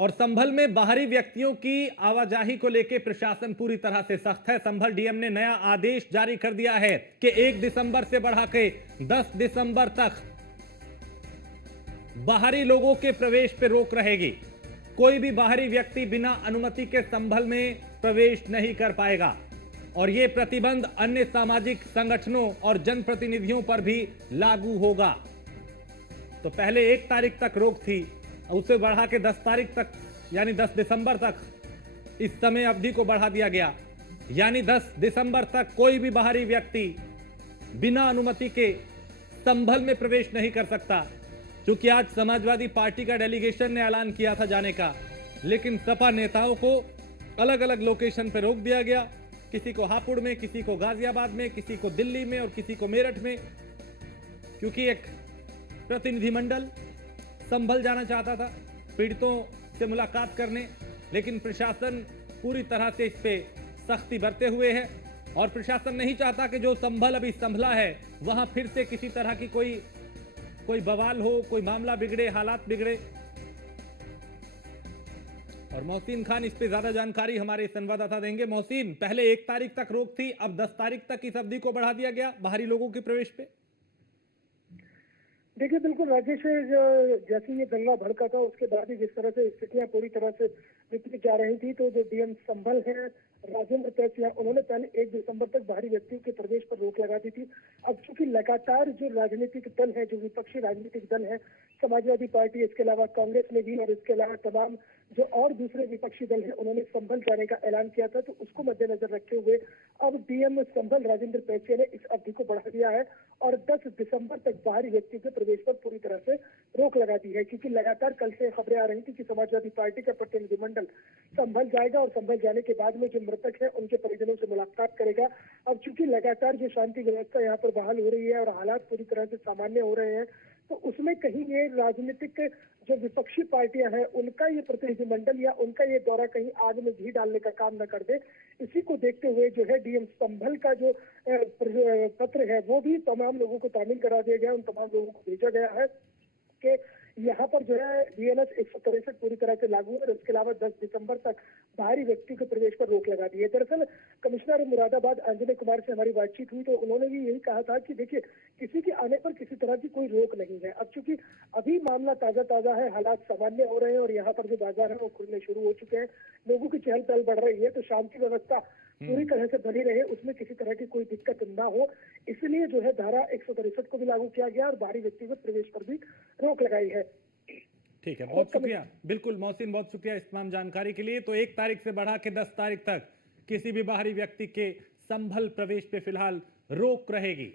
और संभल में बाहरी व्यक्तियों की आवाजाही को लेकर प्रशासन पूरी तरह से सख्त है। संभल डीएम ने नया आदेश जारी कर दिया है कि 1 दिसंबर से बढ़ा के 10 दिसंबर तक बाहरी लोगों के प्रवेश पर रोक रहेगी। कोई भी बाहरी व्यक्ति बिना अनुमति के संभल में प्रवेश नहीं कर पाएगा और यह प्रतिबंध अन्य सामाजिक संगठनों और जनप्रतिनिधियों पर भी लागू होगा। तो पहले 1 तारीख तक रोक थी, उसे बढ़ा के 10 तारीख तक यानी 10 दिसंबर तक इस समय अवधि को बढ़ा दिया गया। यानी 10 दिसंबर तक कोई भी बाहरी व्यक्ति बिना अनुमति के संभल में प्रवेश नहीं कर सकता। क्योंकि आज समाजवादी पार्टी का डेलीगेशन ने ऐलान किया था जाने का, लेकिन सपा नेताओं को अलग अलग लोकेशन पर रोक दिया गया। किसी को हापुड़ में, किसी को गाजियाबाद में, किसी को दिल्ली में और किसी को मेरठ में, क्योंकि एक प्रतिनिधिमंडल संभल जाना चाहता था पीड़ितों से मुलाकात करने। लेकिन प्रशासन पूरी तरह से इस पे सख्ती बरते हुए है और प्रशासन नहीं चाहता कि जो संभल अभी संभला है वहां फिर से किसी तरह की कोई बवाल हो, कोई मामला बिगड़े, हालात बिगड़े। और मोहसिन खान इस पे ज्यादा जानकारी हमारे संवाददाता देंगे। मोहसिन, पहले 1 तारीख तक रोक थी, अब 10 तारीख तक इस अवधि को बढ़ा दिया गया बाहरी लोगों के प्रवेश पे। देखिए, बिल्कुल राजेश, जैसे ये दंगा भड़का था उसके बाद ही जिस तरह से स्थितियां पूरी तरह से विपरीत जा रही थी, तो जो डीएम संभल है राजेंद्र पैसिया, उन्होंने पहले 1 दिसंबर तक बाहरी व्यक्तियों के प्रवेश पर रोक लगा दी थी। अब चूंकि लगातार जो राजनीतिक दल है, जो विपक्षी राजनीतिक दल है, समाजवादी पार्टी, इसके अलावा कांग्रेस ने भी और इसके अलावा तमाम जो और दूसरे विपक्षी दल है, उन्होंने संभल जाने का ऐलान किया था। तो उसको मद्देनजर रखते हुए अब डीएम संभल राजेंद्र पैसिया ने इस अवधि को बढ़ा दिया है और 10 दिसंबर तक बाहरी व्यक्तियों के प्रवेश पर पूरी तरह से रोक लगा दी है। क्योंकि लगातार कल से खबरें आ रही थी कि समाजवादी पार्टी का प्रतिनिधिमंडल संभल जाएगा और संभल जाने के बाद में जो मृतक है उनके परिजनों से मुलाकात करेगा। अब चूंकि लगातार जो शांति व्यवस्था यहाँ पर बहाल हो रही है और हालात पूरी तरह से सामान्य हो रहे हैं, तो उसमें कहीं ये राजनीतिक जो विपक्षी पार्टियां हैं उनका ये प्रतिनिधिमंडल या उनका ये दौरा कहीं आग में घी डालने का काम न कर दे। इसी को देखते हुए जो है डीएम संभल का जो पत्र है वो भी तमाम लोगों को तामील करा दिया गया, उन तमाम लोगों को भेजा गया है कि यहाँ पर जो है बीएनएस 163 पूरी तरह से लागू है और इसके अलावा 10 दिसंबर तक बाहरी व्यक्ति के प्रवेश पर रोक लगा दी है। दरअसल कमिश्नर मुरादाबाद अंजनी कुमार से हमारी बातचीत हुई तो उन्होंने भी यही कहा था कि देखिए, किसी के आने पर किसी तरह की कोई रोक नहीं है। अब चूंकि अभी मामला ताजा है, हालात सामान्य हो रहे हैं और यहाँ पर जो बाजार है वो खुलने शुरू हो चुके हैं, लोगों की चहल पहल बढ़ रही है, तो शांति व्यवस्था पूरी तरह से बनी रहे, उसमें किसी तरह की कोई दिक्कत ना हो, इसलिए जो है धारा 163 को भी लागू किया गया और बाहरी व्यक्तिगत प्रवेश पर भी रोक लगाई है। ठीक है, बहुत शुक्रिया। बिल्कुल मोहसिन, बहुत शुक्रिया इस तमाम जानकारी के लिए। तो 1 तारीख से बढ़ा के 10 तारीख तक किसी भी बाहरी व्यक्ति के संभल प्रवेश पे फिलहाल रोक रहेगी।